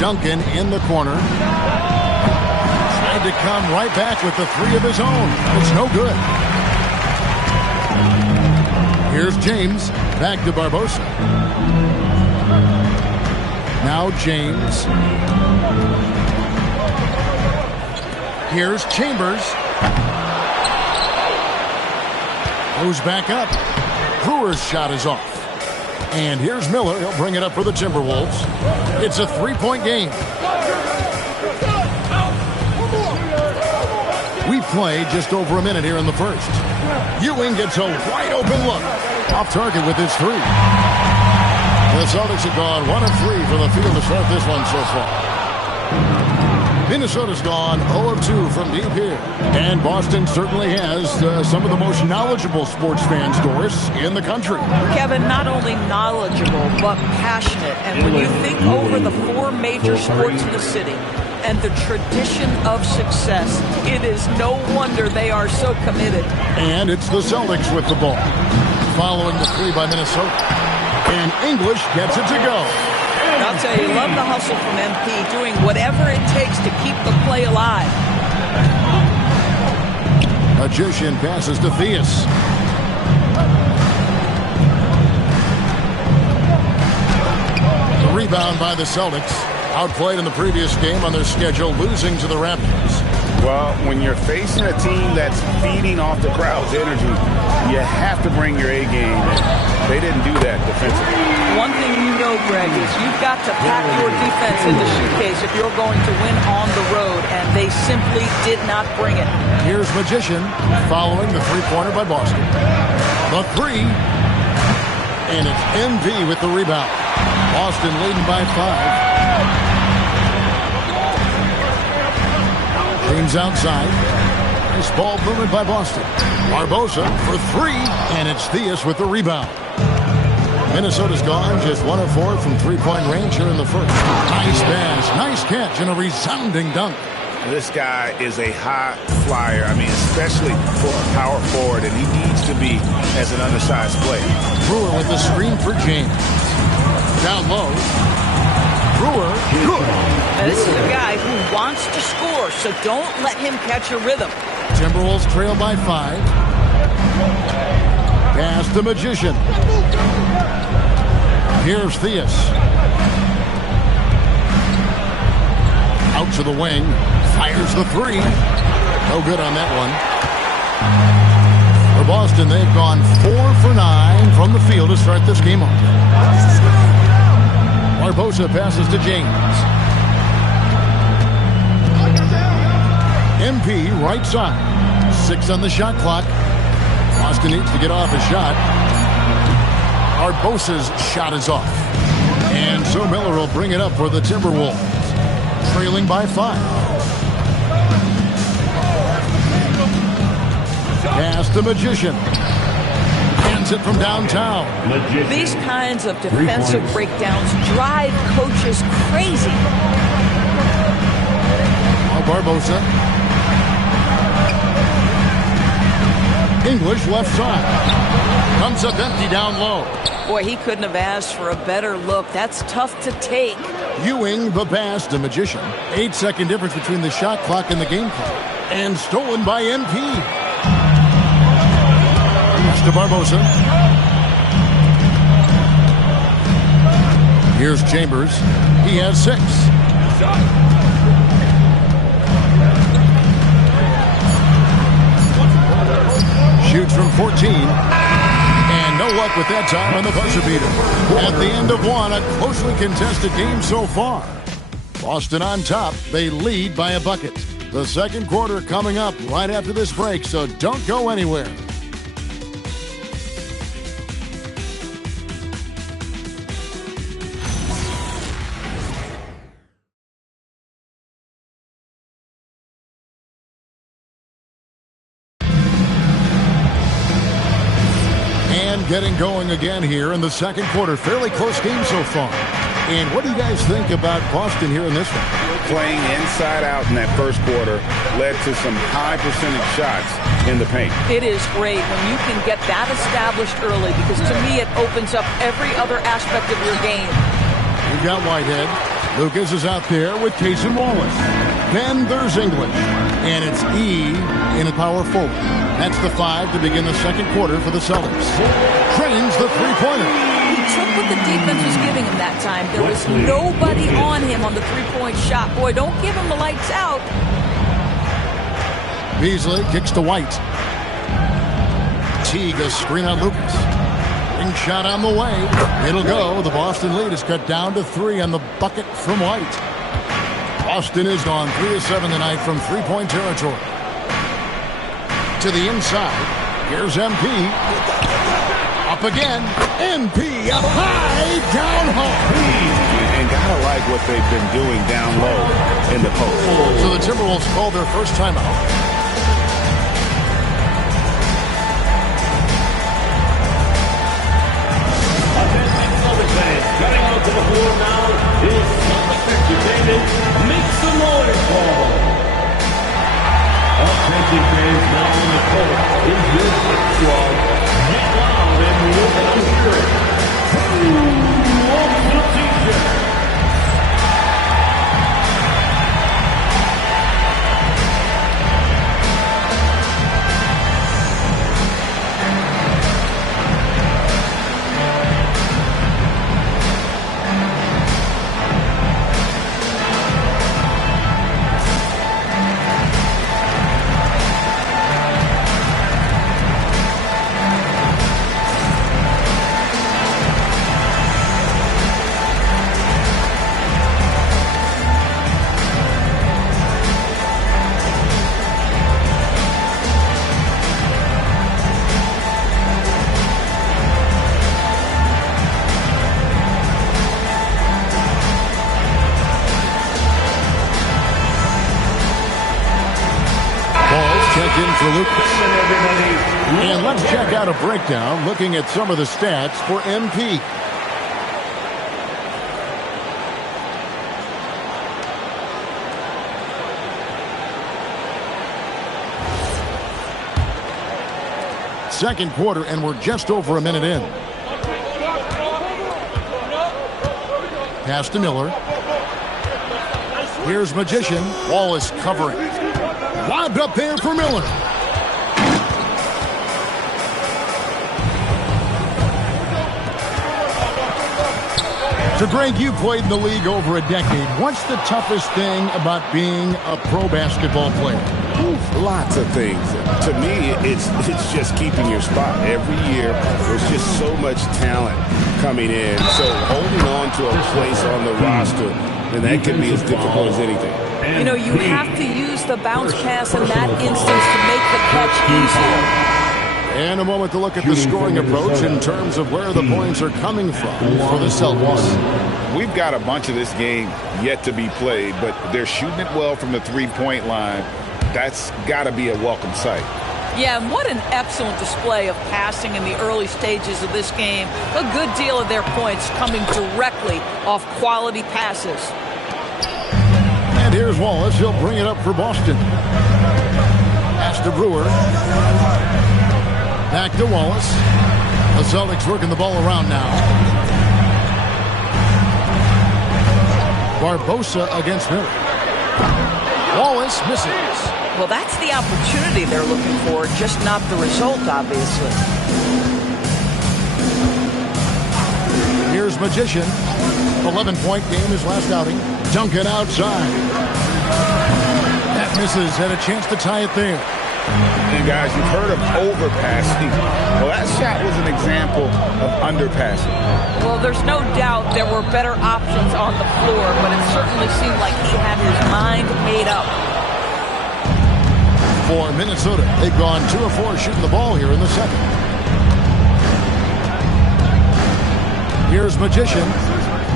Duncan in the corner. Tried to come right back with the three of his own. It's no good. Here's James. Back to Barbosa. Now James. Here's Chambers. Goes back up. Brewer's shot is off. And here's Miller. He'll bring it up for the Timberwolves. It's a three-point game. We play just over a minute here in the first. Ewing gets a wide-open look. Off target with his three. The Celtics have gone 1 of 3 from the field to start this one so far. Minnesota's gone 0 of 2 from deep here. And Boston certainly has some of the most knowledgeable sports fans, Doris, in the country. Kevin, not only knowledgeable, but passionate. And when you think over the 4 major sports in the city and the tradition of success, it is no wonder they are so committed. And it's the Celtics with the ball. Following the three by Minnesota. And English gets it to go. I'll tell you, love the hustle from MP, doing whatever it takes to keep the play alive. Magician passes to Theus. The rebound by the Celtics. Outplayed in the previous game on their schedule, losing to the Raptors. Well, when you're facing a team that's feeding off the crowd's energy, you have to bring your A game. They didn't do that defensively. One thing you know, Greg, is you've got to pack your defense in the suitcase if you're going to win on the road, and they simply did not bring it. Here's Magician following the three-pointer by Boston. The three, and it's MV with the rebound. Boston leading by 5. James outside. Nice ball movement by Boston. Barbosa for 3, and it's Theus with the rebound. Minnesota's gone just 1 of 4 from three-point range here in the first. Nice pass, nice catch, and a resounding dunk. This guy is a high flyer. I mean, especially for a power forward, and he needs to be as an undersized player. Brewer with the screen for James. Down low. Brewer, good. Now, this is a guy who wants to score, so don't let him catch a rhythm. Timberwolves trail by 5. Pass the Magician. Here's Theus. Out to the wing. Fires the 3. No good on that one. For Boston, they've gone 4 for 9 from the field to start this game off. Barbosa passes to James. MP right side. 6 on the shot clock. Boston needs to get off a shot. Barbosa's shot is off. And so Miller will bring it up for the Timberwolves. Trailing by 5. Pass the Magician. Hands it from downtown. These kinds of defensive breakdowns drive coaches crazy. Barbosa. English left side. Comes up empty down low. Boy, he couldn't have asked for a better look. That's tough to take. Ewing the pass to Magician. 8-second difference between the shot clock and the game clock. And stolen by MP. Pass to Barbosa. Here's Chambers. He has 6. Shoots from 14. And no luck with that time on the buzzer beater. At the end of one, a closely contested game so far. Boston on top. They lead by a bucket. The second quarter coming up right after this break, so don't go anywhere. Getting going again here in the second quarter. Fairly close game so far. And what do you guys think about Boston here in this one? Playing inside out in that first quarter led to some high percentage shots in the paint. It is great when you can get that established early, because to me it opens up every other aspect of your game. We've got Whitehead. Lucas is out there with Case and Wallace. Then there's English. And it's E in a power forward. That's the 5 to begin the second quarter for the Celtics. Trains the three-pointer. He took what the defense was giving him that time. There was nobody on him on the three-point shot. Boy, don't give him the lights out. Beasley kicks to White. Teague a screen on Lucas. Ring shot on the way. It'll go. The Boston lead is cut down to 3 on the bucket from White. Boston is gone 3 of 7 tonight from three-point territory. To the inside. Here's MP. Up again. MP up high, down hard. And gotta like what they've been doing down low in the post. So the Timberwolves call their first timeout. Cutting out to the floor now is Celtics Entertainment. Make some noise, ball. Attention fans, now on the court is your hit squad. Get loud and look at the shirt. Who wants the t-shirt? In for Lucas. And let's check out a breakdown looking at some of the stats for MP. Second quarter, and we're just over a minute in. Pass to Miller. Here's Magician. Wallace covering. Lobbed up there for Miller. So, Greg, you played in the league over a decade. What's the toughest thing about being a pro basketball player? Lots of things. To me, it's just keeping your spot. Every year, there's just so much talent coming in. So holding on to a place on the roster, and that can be as difficult as anything. You know, you have to use the bounce pass in that instance to make the catch easier. And a moment to look at the scoring approach in terms of where the points are coming from for the Celtics. We've got a bunch of this game yet to be played, but they're shooting it well from the three-point line. That's got to be a welcome sight. Yeah, and what an excellent display of passing in the early stages of this game. A good deal of their points coming directly off quality passes. And here's Wallace. He'll bring it up for Boston. Pass to Brewer. Back to Wallace. The Celtics working the ball around now. Barbosa against Miller. Wallace misses. Well, that's the opportunity they're looking for, just not the result, obviously. Here's Magician. 11-point game his last outing. Dunk it outside. That misses. Had a chance to tie it there. And guys, you've heard of overpassing. Well, that shot was an example of underpassing. Well, there's no doubt there were better options on the floor, but it certainly seemed like he had his mind made up. For Minnesota, they've gone 2 of 4 shooting the ball here in the second. Here's Magician.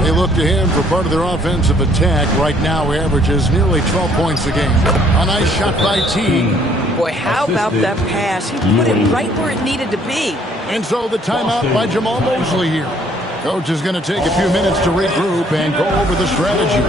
They look to him for part of their offensive attack. Right now, he averages nearly 12 points a game. A nice shot by Teague. Boy, how about that pass? He put it right where it needed to be. And so the timeout by Jamal Mosley here. Coach is going to take a few minutes to regroup and go over the strategy.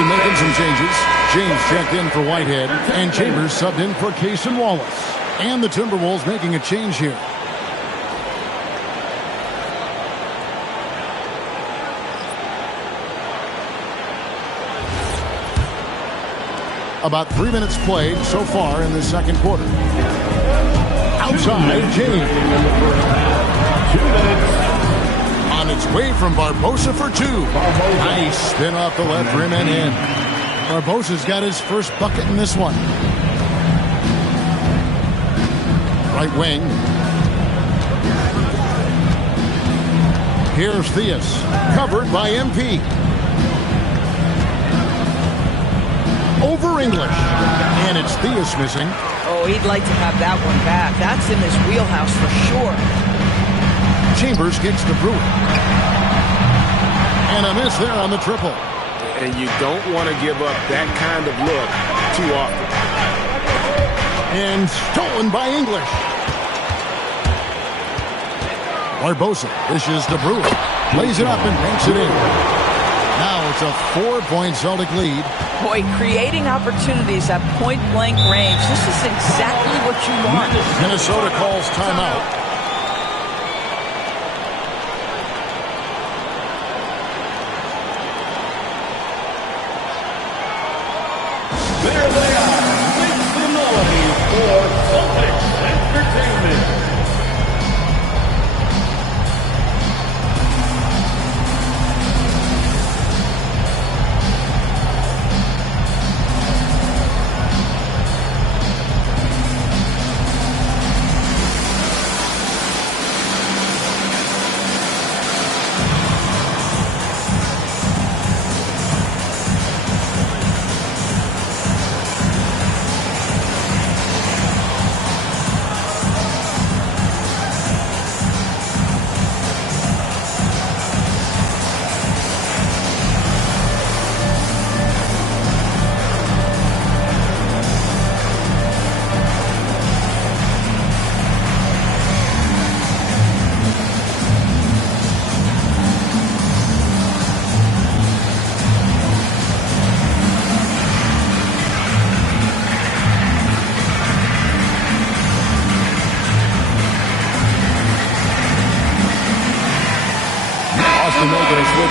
Boston making some changes. James checked in for Whitehead, and Chambers subbed in for Case and Wallace. And the Timberwolves making a change here. About 3 minutes played so far in the second quarter. Outside, James. 2 minutes. On its way from Barbosa for two. Nice spin off the left rim and in. Barbosa's got his first bucket in this one. Right wing. Here's Theus. Covered by MP. Over English. And it's Theus missing. Oh, he'd like to have that one back. That's in his wheelhouse for sure. Chambers gets the Brewer. And a miss there on the triple. And you don't want to give up that kind of look too often. And stolen by English. Barbosa dishes to Brewer. Lays it up and banks it in. Now it's a 4-point Celtic lead. Boy, creating opportunities at point-blank range. This is exactly what you want. Minnesota calls timeout. There they are. Make some noise for Celtics Entertainment.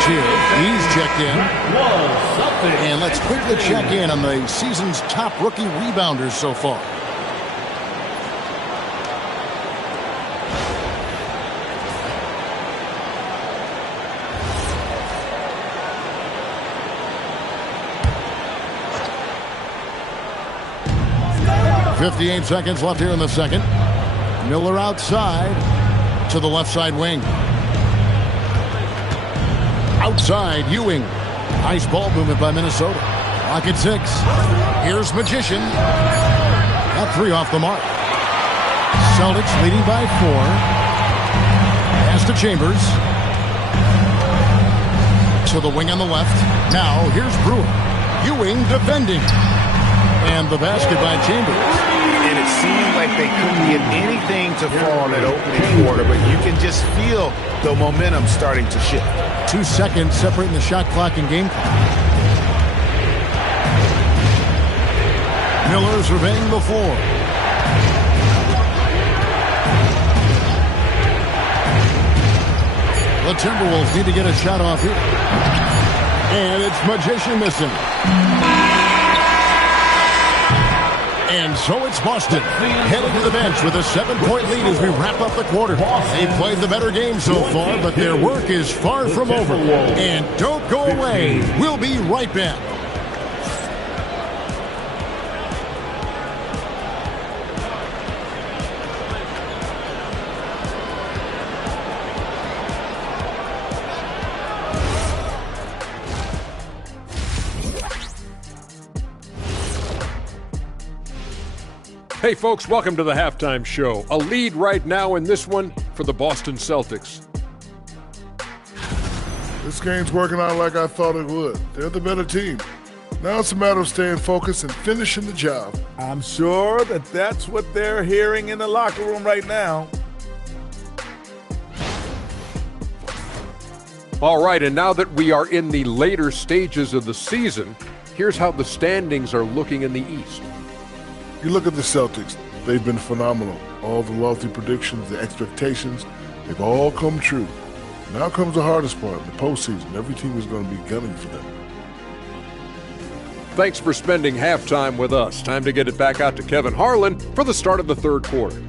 Here. He's checked in. And let's quickly check in on the season's top rookie rebounders so far. .58 seconds left here in the second. Miller outside to the left side wing. Outside, Ewing. Nice ball movement by Minnesota. Clock at 6. Here's Magician. Got 3 off the mark. Celtics leading by 4. Pass to Chambers. To the wing on the left. Now, here's Brewer. Ewing defending. And the basket by Chambers. And it seemed like they couldn't get anything to fall in that opening quarter, but you can just feel the momentum starting to shift. 2 seconds separating the shot clock and game clock. Miller surveying the floor. The Timberwolves need to get a shot off here. And it's Magician missing. And so it's Boston heading to the bench with a 7-point lead as we wrap up the quarter. They've played the better game so far, but their work is far from over. And don't go away. We'll be right back. Hey folks, welcome to the Halftime Show. A lead right now in this one for the Boston Celtics. This game's working out like I thought it would. They're the better team. Now it's a matter of staying focused and finishing the job. I'm sure that's what they're hearing in the locker room right now. All right, and now that we are in the later stages of the season, Here's how the standings are looking in the East. You look at the Celtics. They've been phenomenal. All the lofty predictions, the expectations, they've all come true. Now comes the hardest part, the postseason. Every team is going to be gunning for them. Thanks for spending halftime with us. Time to get it back out to Kevin Harlan for the start of the third quarter.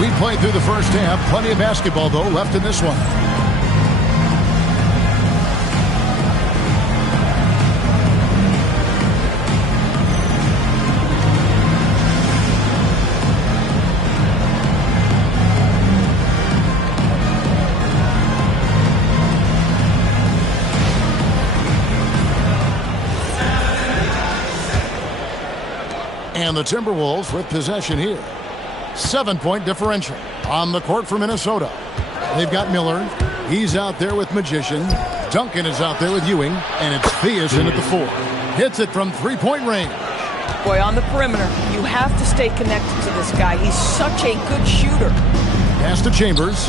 We played through the first half. Plenty of basketball, though, left in this one. And the Timberwolves with possession here. 7-point differential on the court for Minnesota. They've got Miller. He's out there with Magician. Duncan is out there with Ewing. And it's Theus in at the 4. Hits it from three-point range. Boy, on the perimeter, you have to stay connected to this guy. He's such a good shooter. Pass to Chambers.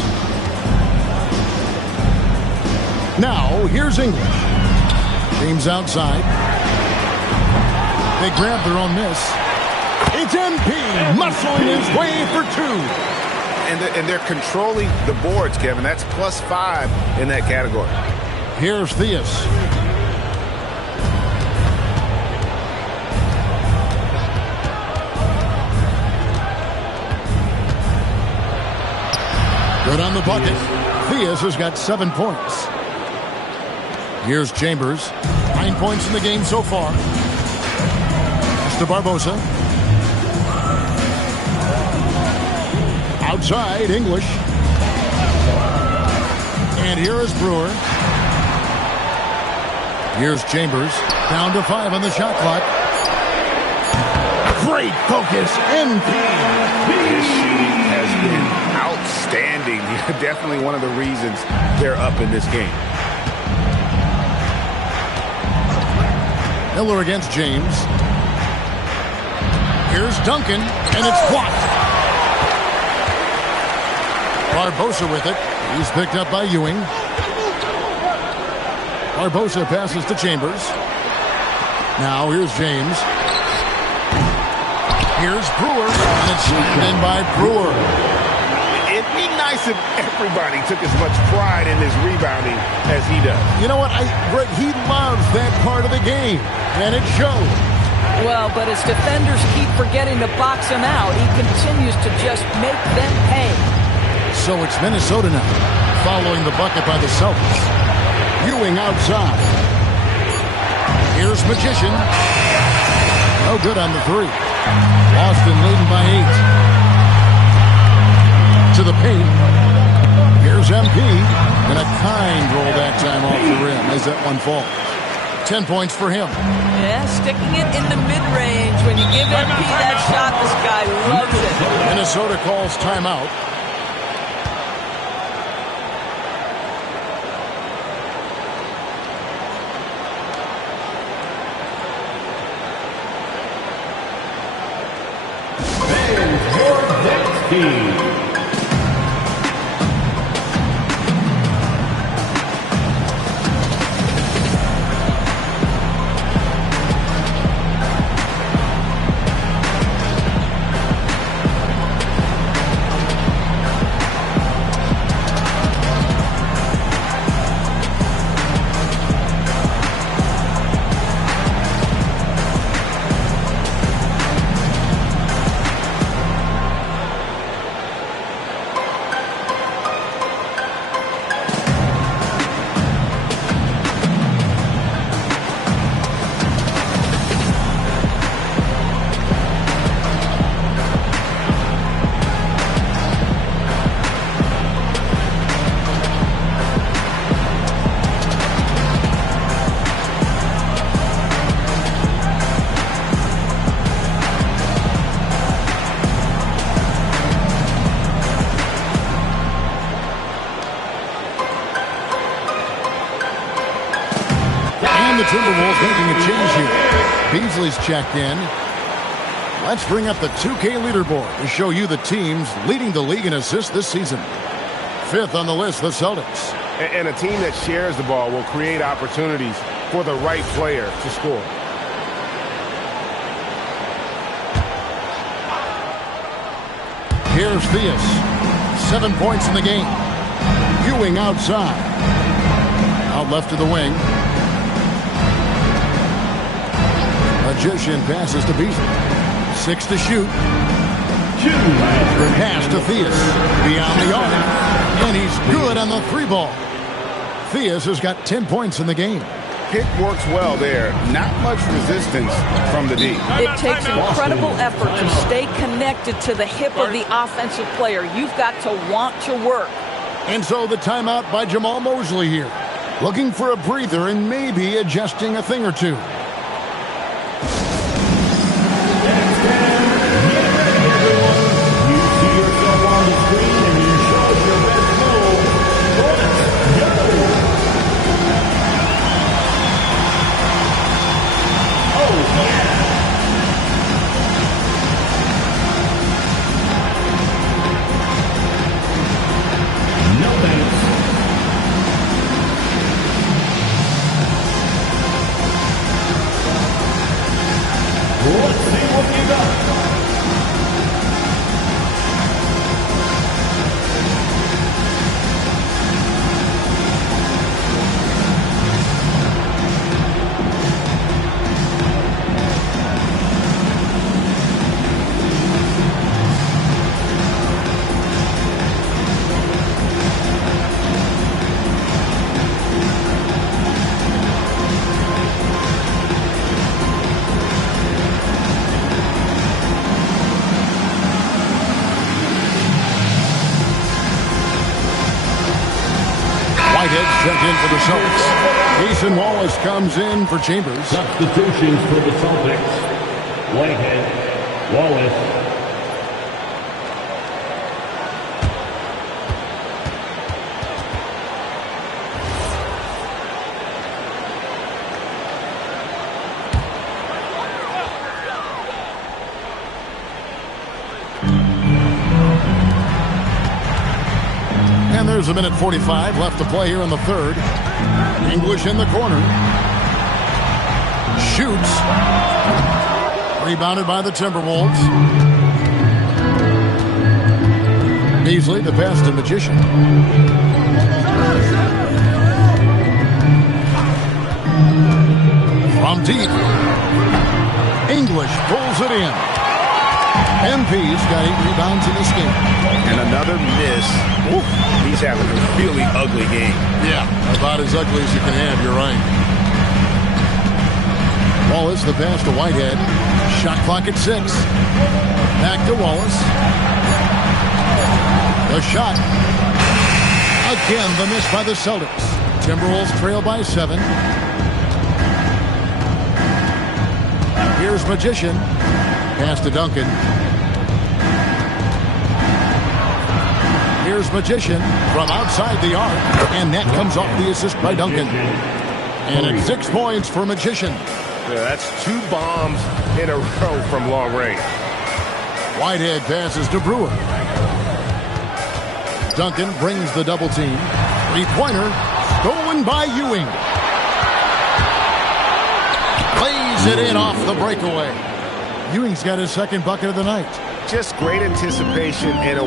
Now, here's English. James outside. They grab their own miss. It's MP muscling his way for 2. And they're controlling the boards, Kevin. That's +5 in that category. Here's Theus. Good on the bucket. Theus has got 7 points. Here's Chambers. 9 points in the game so far. Pass to Barbosa. Outside, English. And here is Brewer. Here's Chambers. Down to 5 on the shot clock. Great focus. NP. His shooting has been outstanding. Definitely one of the reasons they're up in this game. Miller against James. Here's Duncan, and it's blocked. Barbosa with it. He's picked up by Ewing. Barbosa passes to Chambers. Now here's James. Here's Brewer, and it's in by Brewer. It'd be nice if everybody took as much pride in his rebounding as he does. You know what? Greg, he loves that part of the game, and it shows. Well, but as defenders keep forgetting to box him out, he continues to just make them pay. So it's Minnesota now, following the bucket by the Celtics. Ewing outside. Here's Magician. No good on the 3. Boston leading by 8. To the paint. Here's MP. And a kind roll that time off the rim as that one falls. 10 points for him. Yeah, sticking it in the mid-range. When you give MP that shot, this guy loves it. Minnesota calls timeout. The Timberwolves making a change here. Beasley's checked in. Let's bring up the 2K leaderboard to show you the teams leading the league in assists this season. 5th on the list, the Celtics. And a team that shares the ball will create opportunities for the right player to score. Here's Theus. 7 points in the game. Ewing outside. Out left to the wing. Magician passes to Beasley. 6 to shoot. Pass to Theus. Beyond the arc. And he's good on the 3 ball. Theus has got 10 points in the game. Pick works well there. Not much resistance from the D. It takes incredible effort to stay connected to the hip of the offensive player. You've got to want to work. And so the timeout by Jamal Mosley here. Looking for a breather and maybe adjusting a thing or two. Checked in for the Celtics. Jason Wallace comes in for Chambers. Substitutions for the Celtics. Whitehead, Wallace. And there's a minute 45 left to play here in the 3rd. English in the corner. Shoots. Rebounded by the Timberwolves. Beasley, the pass to Magician. From deep. English pulls it in. MP's got 8 rebounds in this game. And another miss. Oof. He's having a really ugly game. Yeah, about as ugly as you can have, you're right. Wallace, the pass to Whitehead. Shot clock at 6. Back to Wallace. The shot. Again, the miss by the Celtics. Timberwolves trail by 7. Here's Magician. Pass to Duncan. Here's Magician from outside the arc. And that comes off the assist by Duncan. And it's 6 points for Magician. Yeah, that's 2 bombs in a row from long range. Whitehead passes to Brewer. Duncan brings the double team. 3-pointer stolen by Ewing. Lays it in off the breakaway. Ewing's got his 2nd bucket of the night. Just great anticipation and a